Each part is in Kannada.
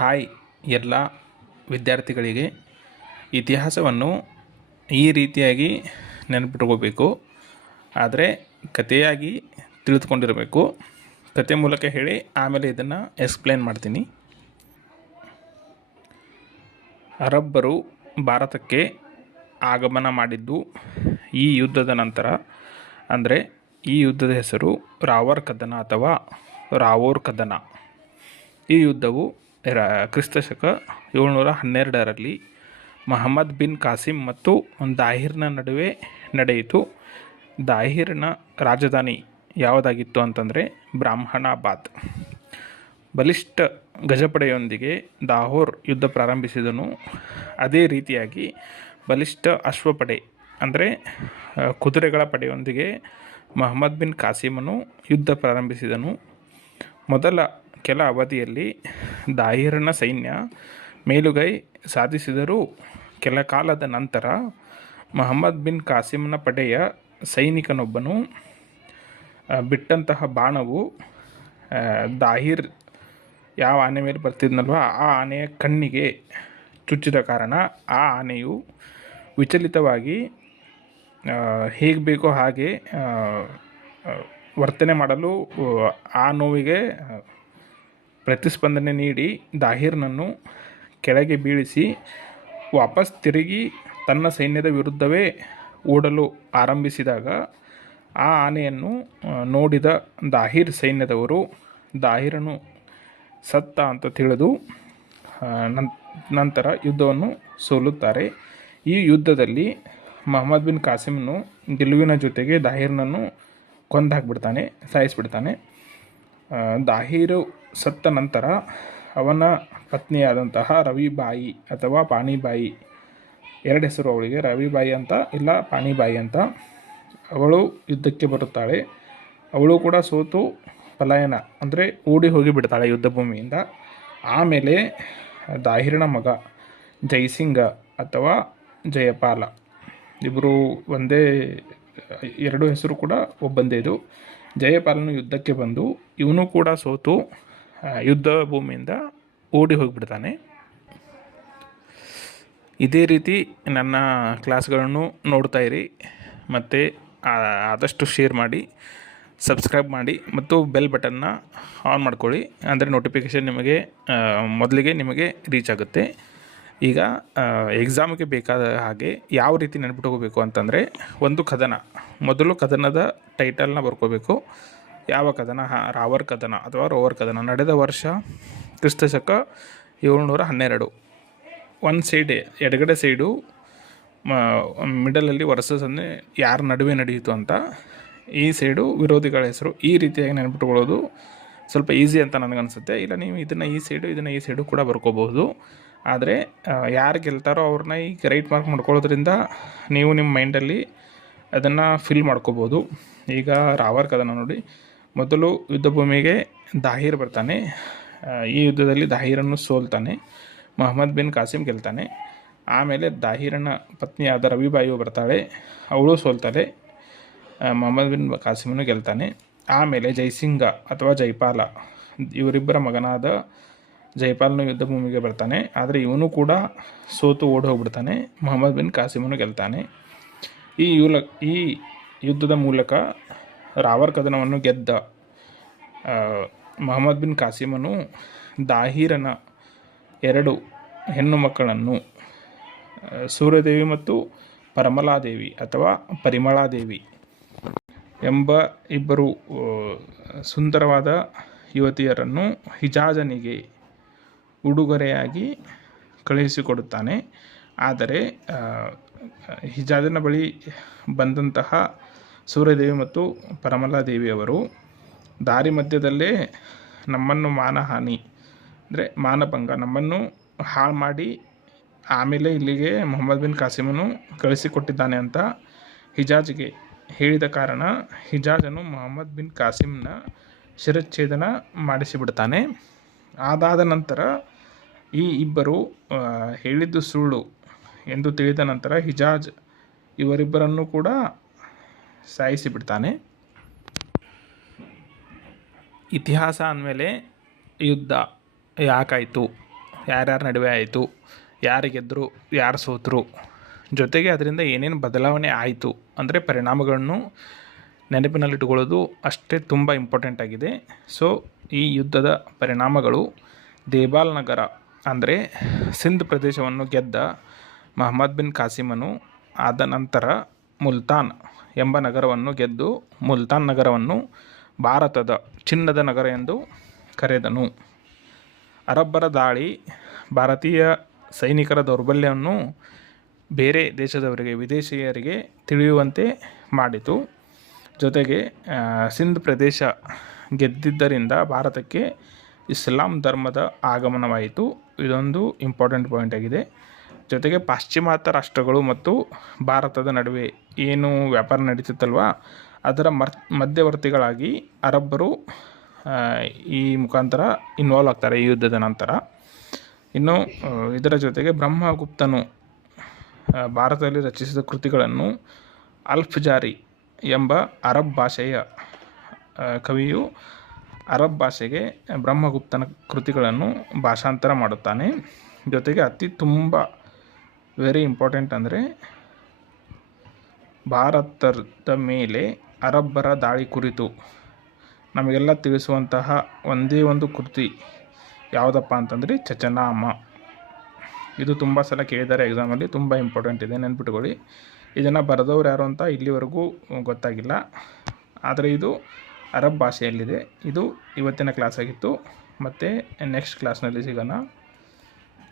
ಹಾಯ್ ಎಲ್ಲ ವಿದ್ಯಾರ್ಥಿಗಳಿಗೆ ಇತಿಹಾಸವನ್ನು ಈ ರೀತಿಯಾಗಿ ನೆನಪಿಟ್ಕೋಬೇಕು. ಆದರೆ ಕಥೆಯಾಗಿ ತಿಳಿದುಕೊಂಡಿರಬೇಕು. ಕತೆ ಮೂಲಕ ಹೇಳಿ ಆಮೇಲೆ ಇದನ್ನು ಎಕ್ಸ್ಪ್ಲೇನ್ ಮಾಡ್ತೀನಿ. ಅರಬ್ಬರು ಭಾರತಕ್ಕೆ ಆಗಮನ ಮಾಡಿದ್ದು ಈ ಯುದ್ಧದ ನಂತರ. ಅಂದರೆ ಈ ಯುದ್ಧದ ಹೆಸರು ರಾವರ್ ಕದನ ಅಥವಾ ರಾವೋರ್ ಕದನ. ಈ ಯುದ್ಧವು ರ ಕ್ರಿಸ್ತಶಕ ಏಳ್ನೂರ ಹನ್ನೆರಡರಲ್ಲಿ ಮಹಮ್ಮದ್ ಬಿನ್ ಕಾಸಿಂ ಮತ್ತು ದಾಹಿರ್ನ ನಡುವೆ ನಡೆಯಿತು. ದಾಹಿರ್ನ ರಾಜಧಾನಿ ಯಾವುದಾಗಿತ್ತು ಅಂತಂದರೆ ಬ್ರಾಹ್ಮಣಾಬಾದ್. ಬಲಿಷ್ಠ ಗಜಪಡೆಯೊಂದಿಗೆ ದಾಹೋರ್ ಯುದ್ಧ ಪ್ರಾರಂಭಿಸಿದನು. ಅದೇ ರೀತಿಯಾಗಿ ಬಲಿಷ್ಠ ಅಶ್ವಪಡೆ ಅಂದರೆ ಕುದುರೆಗಳ ಪಡೆಯೊಂದಿಗೆ ಮಹಮ್ಮದ್ ಬಿನ್ ಕಾಸಿಮನು ಯುದ್ಧ ಪ್ರಾರಂಭಿಸಿದನು. ಮೊದಲ ಕೆಲ ಅವಧಿಯಲ್ಲಿ ದಾಹಿರನ ಸೈನ್ಯ ಮೇಲುಗೈ ಸಾಧಿಸಿದರೂ ಕೆಲ ಕಾಲದ ನಂತರ ಮಹಮ್ಮದ್ ಬಿನ್ ಕಾಸಿಮ್ನ ಪಡೆಯ ಸೈನಿಕನೊಬ್ಬನು ಬಿಟ್ಟಂತಹ ಬಾಣವು ದಾಹಿರ್ ಯಾವ ಆನೆ ಮೇಲೆ ಬರ್ತಿದ್ನಲ್ವ ಆ ಆನೆಯ ಕಣ್ಣಿಗೆ ಚುಚ್ಚಿದ ಕಾರಣ ಆ ಆನೆಯು ವಿಚಲಿತವಾಗಿ ಹೇಗೆ ಬೇಕೋ ಹಾಗೆ ವರ್ತನೆ ಮಾಡಲು ಆ, ನೋವಿಗೆ ಪ್ರತಿಸ್ಪಂದನೆ ನೀಡಿ ದಾಹಿರ್ನನ್ನು ಕೆಳಗೆ ಬೀಳಿಸಿ ವಾಪಸ್ ತಿರುಗಿ ತನ್ನ ಸೈನ್ಯದ ವಿರುದ್ಧವೇ ಓಡಲು ಆರಂಭಿಸಿದಾಗ ಆ ಆನೆಯನ್ನು ನೋಡಿದ ದಾಹಿರ್ ಸೈನ್ಯದವರು, ದಾಹಿರನು ಸತ್ತ ಅಂತ ತಿಳಿದು ನಂತರ ಯುದ್ಧವನ್ನು ಸೋಲುತ್ತಾರೆ. ಈ ಯುದ್ಧದಲ್ಲಿ ಮಹಮ್ಮದ್ ಬಿನ್ ಕಾಸಿಮ್ನು ಗೆಲುವಿನ ಜೊತೆಗೆ ದಾಹಿರ್ನನ್ನು ಕೊಂದಾಕ್ಬಿಡ್ತಾನೆ, ಸಾಯಿಸ್ಬಿಡ್ತಾನೆ. ದಾಹಿರು ಸತ್ತ ನಂತರ ಅವನ ಪತ್ನಿಯಾದಂತಹ ರವಿಬಾಯಿ ಅಥವಾ ಪಾಣಿಬಾಯಿ, ಎರಡು ಹೆಸರು ಅವಳಿಗೆ, ರವಿಬಾಯಿ ಅಂತ ಇಲ್ಲ, ಪಾಣಿಬಾಯಿ ಅಂತ. ಅವಳು ಯುದ್ಧಕ್ಕೆ ಬರುತ್ತಾಳೆ. ಅವಳು ಕೂಡ ಸೋತು ಪಲಾಯನ, ಅಂದರೆ ಓಡಿ ಹೋಗಿ ಬಿಡ್ತಾಳೆ ಯುದ್ಧ ಭೂಮಿಯಿಂದ. ಆಮೇಲೆ ದಾಹಿರನ ಮಗ ಜೈಸಿಂಗ ಅಥವಾ ಜಯಪಾಲ ಇಬ್ಬರು ಒಂದೇ, ಎರಡು ಹೆಸರು ಕೂಡ ಒಬ್ಬಂದೇ ಇದು. ಜಯಪಾಲನು ಯುದ್ಧಕ್ಕೆ ಬಂದು ಇವನು ಕೂಡ ಸೋತು ಯುದ್ಧ ಭೂಮಿಯಿಂದ ಓಡಿ ಹೋಗಿಬಿಡ್ತಾನೆ. ಇದೇ ರೀತಿ ನನ್ನ ಕ್ಲಾಸ್ಗಳನ್ನು ನೋಡ್ತಾ ಇರಿ, ಮತ್ತು ಆದಷ್ಟು ಶೇರ್ ಮಾಡಿ, ಸಬ್ಸ್ಕ್ರೈಬ್ ಮಾಡಿ, ಮತ್ತು ಬೆಲ್ ಬಟನ್ನ ಆನ್ ಮಾಡ್ಕೊಳ್ಳಿ, ಅಂದರೆ ನೋಟಿಫಿಕೇಷನ್ ನಿಮಗೆ ಮೊದಲಿಗೆ ನಿಮಗೆ ರೀಚ್ ಆಗುತ್ತೆ. ಈಗ ಎಕ್ಸಾಮ್ಗೆ ಬೇಕಾದ ಹಾಗೆ ಯಾವ ರೀತಿ ನೆನ್ಪಿಟ್ಕೋಬೇಕು ಅಂತಂದರೆ, ಒಂದು ಕದನ, ಮೊದಲು ಕದನದ ಟೈಟಲ್ನ ಬರ್ಕೋಬೇಕು. ಯಾವ ಕದನ? ರಾವರ್ ಕದನ ಅಥವಾ ರೋವರ್ ಕದನ. ನಡೆದ ವರ್ಷ ಕ್ರಿಸ್ತಶಕ ಏಳ್ನೂರ ಹನ್ನೆರಡು. ಒಂದು ಸೈಡ್ ಎಡಗಡೆ ಸೈಡು ಮಿಡಲಲ್ಲಿ ಅಂದರೆ ಯಾರ ನಡುವೆ ನಡೆಯಿತು ಅಂತ ಈ ಸೈಡು ವಿರೋಧಿಗಳ ಹೆಸರು ಈ ರೀತಿಯಾಗಿ ನೆನ್ಪಿಟ್ಕೊಳ್ಳೋದು ಸ್ವಲ್ಪ ಈಸಿ ಅಂತ ನನಗನ್ಸುತ್ತೆ. ಇಲ್ಲ, ನೀವು ಇದನ್ನು ಈ ಸೈಡು ಇದನ್ನು ಈ ಸೈಡು ಕೂಡ ಬರ್ಕೋಬಹುದು. ಆದರೆ ಯಾರು ಗೆಲ್ತಾರೋ ಅವ್ರನ್ನ ಈಗ ರೈಟ್ ಮಾರ್ಕ್ ಮಾಡ್ಕೊಳ್ಳೋದ್ರಿಂದ ನೀವು ನಿಮ್ಮ ಮೈಂಡಲ್ಲಿ ಅದನ್ನು ಫಿಲ್ ಮಾಡ್ಕೋಬೋದು. ಈಗ ರಾವರ್ ಕದನ ನೋಡಿ, ಮೊದಲು ಯುದ್ಧ ಭೂಮಿಗೆ ದಾಹಿರ್ ಬರ್ತಾನೆ. ಈ ಯುದ್ಧದಲ್ಲಿ ದಾಹಿರನ್ನು ಸೋಲ್ತಾನೆ. ಮೊಹಮ್ಮದ್ ಬಿನ್ ಕಾಸಿಂ ಗೆಲ್ತಾನೆ. ಆಮೇಲೆ ದಾಹಿರನ ಪತ್ನಿಯಾದ ರವಿಬಾಯಿಯು ಬರ್ತಾಳೆ. ಅವಳು ಸೋಲ್ತಾಳೆ. ಮೊಹಮ್ಮದ್ ಬಿನ್ ಕಾಸಿಮನು ಗೆಲ್ತಾನೆ. ಆಮೇಲೆ ಜೈಸಿಂಗ ಅಥವಾ ಜೈಪಾಲ, ಇವರಿಬ್ಬರ ಮಗನಾದ ಜೈಪಾಲನು ಯುದ್ಧ ಭೂಮಿಗೆ ಬರ್ತಾನೆ. ಆದರೆ ಇವನು ಕೂಡ ಸೋತು ಓಡಿ ಹೋಗ್ಬಿಡ್ತಾನೆ. ಮೊಹಮ್ಮದ್ ಬಿನ್ ಕಾಸಿಮನು ಗೆಲ್ತಾನೆ. ಈ ಯುಲ, ಈ ಯುದ್ಧದ ಮೂಲಕ ರಾವರ್ ಕದನವನ್ನು ಗೆದ್ದ ಮೊಹಮ್ಮದ್ ಬಿನ್ ಕಾಸಿಮನು ದಾಹಿರನ ಎರಡು ಹೆಣ್ಣು ಮಕ್ಕಳನ್ನು ಸೂರ್ಯದೇವಿ ಮತ್ತು ಪರಮಲಾದೇವಿ ಅಥವಾ ಪರಿಮಳಾದೇವಿ ಎಂಬ ಇಬ್ಬರು ಸುಂದರವಾದ ಯುವತಿಯರನ್ನು ಹಿಜಾಜನಿಗೆ ಉಡುಗೊರೆಯಾಗಿ ಕಳುಹಿಸಿಕೊಡುತ್ತಾನೆ. ಆದರೆ ಹಿಜಾಜನ ಬಳಿ ಬಂದಂತಹ ಸೂರ್ಯದೇವಿ ಮತ್ತು ಪರಮಲಾದೇವಿಯವರು ದಾರಿ ಮಧ್ಯದಲ್ಲೇ ನಮ್ಮನ್ನು ಮಾನಹಾನಿ, ಅಂದರೆ ಮಾನಭಂಗ, ನಮ್ಮನ್ನು ಹಾಳು ಮಾಡಿ ಆಮೇಲೆ ಇಲ್ಲಿಗೆ ಮೊಹಮ್ಮದ್ ಬಿನ್ ಕಾಸಿಮನು ಕಳಿಸಿಕೊಟ್ಟಿದ್ದಾನೆ ಅಂತ ಹಿಜಾಜ್ಗೆ ಹೇಳಿದ ಕಾರಣ ಹಿಜಾಜನು ಮೊಹಮ್ಮದ್ ಬಿನ್ ಕಾಸಿಮ್ನ ಶಿರಚ್ಛೇದನ ಮಾಡಿಸಿಬಿಡ್ತಾನೆ. ಅದಾದ ನಂತರ ಈ ಇಬ್ಬರು ಹೇಳಿದ್ದು ಸುಳ್ಳು ಎಂದು ತಿಳಿದ ನಂತರ ಹಿಜಾಜ್ ಇವರಿಬ್ಬರನ್ನು ಕೂಡ ಸಾಯಿಸಿಬಿಡ್ತಾನೆ ಇತಿಹಾಸ ಅಂದಮೇಲೆ ಯುದ್ಧ ಯಾಕಾಯಿತು? ಯಾರ್ಯಾರ ನಡುವೆ ಆಯಿತು? ಯಾರು ಗೆದ್ದರು ಯಾರು ಸೋತರು? ಜೊತೆಗೆ ಅದರಿಂದ ಏನೇನು ಬದಲಾವಣೆ ಆಯಿತು ಅಂದರೆ ಪರಿಣಾಮಗಳನ್ನು ನೆನಪಿನಲ್ಲಿಟ್ಟುಕೊಳ್ಳೋದು ಅಷ್ಟೇ ತುಂಬ ಇಂಪಾರ್ಟೆಂಟ್ ಆಗಿದೆ. ಸೊ ಈ ಯುದ್ಧದ ಪರಿಣಾಮಗಳು ದೇಬಾಲ್ ನಗರ ಅಂದರೆ ಸಿಂಧ್ ಪ್ರದೇಶವನ್ನು ಗೆದ್ದ ಮಹಮ್ಮದ್ ಬಿನ್ ಕಾಸಿಮನು, ಆದ ನಂತರ ಮುಲ್ತಾನ್ ಎಂಬ ನಗರವನ್ನು ಗೆದ್ದು ಮುಲ್ತಾನ್ ನಗರವನ್ನು ಭಾರತದ ಚಿನ್ನದ ನಗರ ಎಂದು ಕರೆದನು. ಅರಬ್ಬರ ದಾಳಿ ಭಾರತೀಯ ಸೈನಿಕರ ದೌರ್ಬಲ್ಯವನ್ನು ಬೇರೆ ದೇಶದವರಿಗೆ, ವಿದೇಶಿಯರಿಗೆ ತಿಳಿಯುವಂತೆ ಮಾಡಿತು. ಜೊತೆಗೆ ಸಿಂಧ್ ಪ್ರದೇಶ ಗೆದ್ದಿದ್ದರಿಂದ ಭಾರತಕ್ಕೆ ಇಸ್ಲಾಂ ಧರ್ಮದ ಆಗಮನವಾಯಿತು. ಇದೊಂದು ಇಂಪಾರ್ಟೆಂಟ್ ಪಾಯಿಂಟ್ ಆಗಿದೆ. ಜೊತೆಗೆ ಪಾಶ್ಚಿಮಾತ್ಯ ರಾಷ್ಟ್ರಗಳು ಮತ್ತು ಭಾರತದ ನಡುವೆ ಏನು ವ್ಯಾಪಾರ ನಡೀತಿತ್ತಲ್ವ? ಅದರ ಮರ್, ಮಧ್ಯವರ್ತಿಗಳಾಗಿ ಅರಬ್ಬರು ಈ ಮುಖಾಂತರ ಇನ್ವಾಲ್ವ್ ಆಗ್ತಾರೆ ಈ ಯುದ್ಧದ ನಂತರ. ಇನ್ನು ಇದರ ಜೊತೆಗೆ ಬ್ರಹ್ಮಗುಪ್ತನು ಭಾರತದಲ್ಲಿ ರಚಿಸಿದ ಕೃತಿಗಳನ್ನು ಅಲ್ಫ್ ಜಾರಿ ಎಂಬ ಅರಬ್ ಭಾಷೆಯ ಕವಿಯು ಅರಬ್ ಭಾಷೆಗೆ ಬ್ರಹ್ಮಗುಪ್ತನ ಕೃತಿಗಳನ್ನು ಭಾಷಾಂತರ ಮಾಡುತ್ತಾನೆ. ಜೊತೆಗೆ ಅತಿ ತುಂಬ ವೆರಿ ಇಂಪಾರ್ಟೆಂಟ್ ಅಂದರೆ ಭಾರತದ ಮೇಲೆ ಅರಬ್ಬರ ದಾಳಿ ಕುರಿತು. ನಮಗೆಲ್ಲ ತಿಳಿಸುವಂತಹ ಒಂದೇ ಒಂದು ಕೃತಿ ಯಾವುದಪ್ಪ ಅಂತಂದರೆ ಚಚನಾಮ. ಇದು ತುಂಬ ಸಲ ಕೇಳಿದ್ದಾರೆ ಎಕ್ಸಾಮಲ್ಲಿ ತುಂಬ ಇಂಪಾರ್ಟೆಂಟ್ ಇದೆ, ನೆನ್ಪಿಟ್ಕೊಳ್ಳಿ. ಇದನ್ನು ಬರೆದವ್ರು ಯಾರು ಅಂತ ಇಲ್ಲಿವರೆಗೂ ಗೊತ್ತಾಗಿಲ್ಲ. ಆದರೆ ಇದು ಅರಬ್ ಭಾಷೆಯಲ್ಲಿದೆ. ಇದು ಇವತ್ತಿನ ಕ್ಲಾಸ್ ಆಗಿತ್ತು. ಮತ್ತು ನೆಕ್ಸ್ಟ್ ಕ್ಲಾಸ್ನಲ್ಲಿ ಸಿಗೋಣ.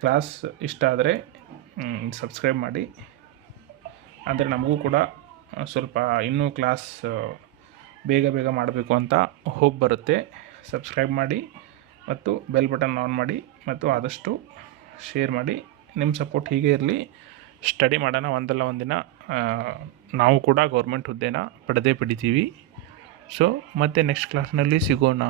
ಕ್ಲಾಸ್ ಇಷ್ಟ ಆದರೆ ಸಬ್ಸ್ಕ್ರೈಬ್ ಮಾಡಿ. ಅಂದರೆ ನಮಗೂ ಕೂಡ ಸ್ವಲ್ಪ ಇನ್ನೂ ಕ್ಲಾಸ್ ಬೇಗ ಬೇಗ ಮಾಡಬೇಕು ಅಂತ ಹೋಗಿ ಬರುತ್ತೆ. ಸಬ್ಸ್ಕ್ರೈಬ್ ಮಾಡಿ ಮತ್ತು ಬೆಲ್ ಬಟನ್ ಆನ್ ಮಾಡಿ ಮತ್ತು ಆದಷ್ಟು ಶೇರ್ ಮಾಡಿ. ನಿಮ್ಮ ಸಪೋರ್ಟ್ ಹೀಗೆ ಇರಲಿ. ಸ್ಟಡಿ ಮಾಡೋಣ ಒಂದಲ್ಲ ಒಂದಿನ. ನಾವು ಕೂಡ ಗೌರ್ಮೆಂಟ್ ಹುದ್ದೆನ ಪಡೆದೇ ಪಡಿತೀವಿ. ಸೊ ಮತ್ತೆ ನೆಕ್ಸ್ಟ್ ಕ್ಲಾಸ್ನಲ್ಲಿ ಸಿಗೋಣ.